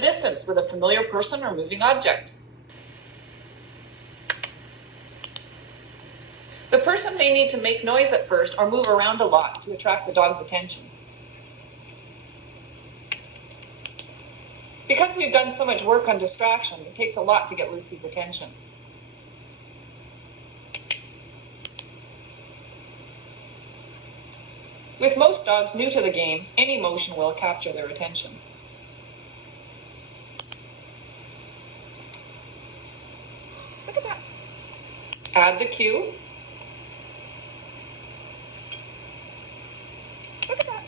the distance with a familiar person or moving object. The person may need to make noise at first or move around a lot to attract the dog's attention. Because we've done so much work on distraction, it takes a lot to get Lucy's attention. With most dogs new to the game, any motion will capture their attention. Look at that. Add the cue. Look at that.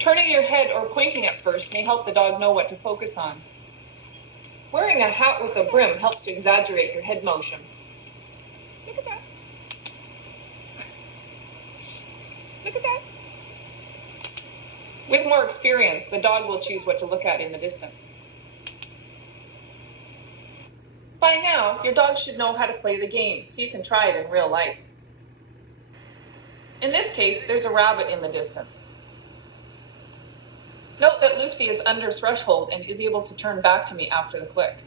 Turning your head or pointing at first may help the dog know what to focus on. Wearing a hat with a brim helps to exaggerate your head motion. Look at that. Look at that. With more experience, the dog will choose what to look at in the distance. By now, your dog should know how to play the game, so you can try it in real life. In this case, there's a rabbit in the distance. Note that Lucy is under threshold and is able to turn back to me after the click.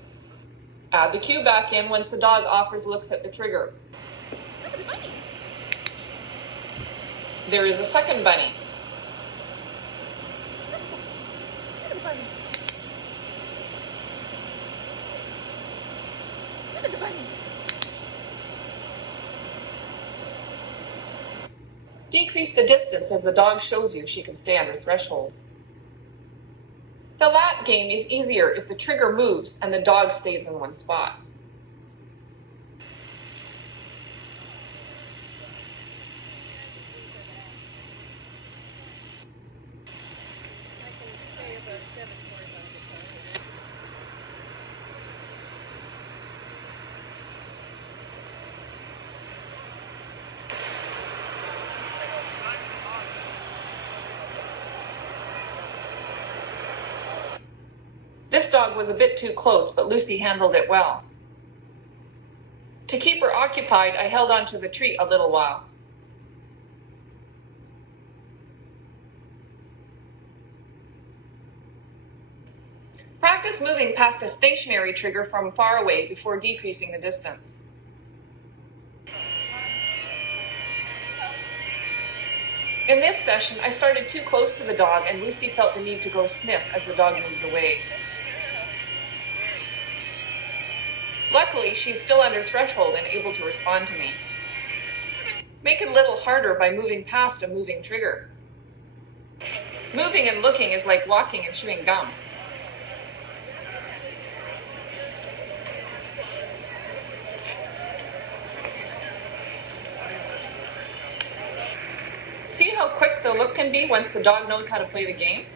Add the cue back in once the dog offers looks at the trigger. There is a second bunny. Decrease the distance as the dog shows you she can stay under threshold. The lat game is easier if the trigger moves and the dog stays in one spot. This dog was a bit too close, but Lucy handled it well. To keep her occupied, I held onto the treat a little while. Practice moving past a stationary trigger from far away before decreasing the distance. In this session, I started too close to the dog and Lucy felt the need to go sniff as the dog moved away. Luckily, she's still under threshold and able to respond to me. Make it a little harder by moving past a moving trigger. Moving and looking is like walking and chewing gum. See how quick the look can be once the dog knows how to play the game?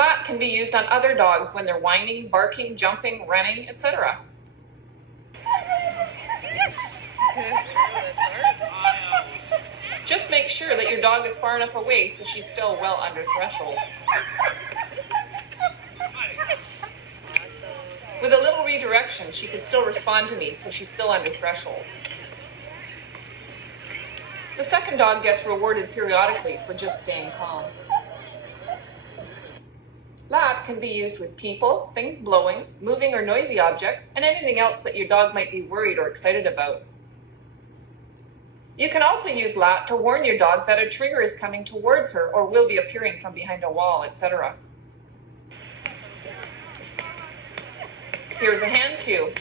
That can be used on other dogs when they're whining, barking, jumping, running, etc. Yes! Just make sure that your dog is far enough away so she's still well under threshold. Yes! With a little redirection, she could still respond to me so she's still under threshold. The second dog gets rewarded periodically for just staying calm. Lat can be used with people, things blowing, moving or noisy objects, and anything else that your dog might be worried or excited about. You can also use lat to warn your dog that a trigger is coming towards her or will be appearing from behind a wall, etc. Here's a hand cue.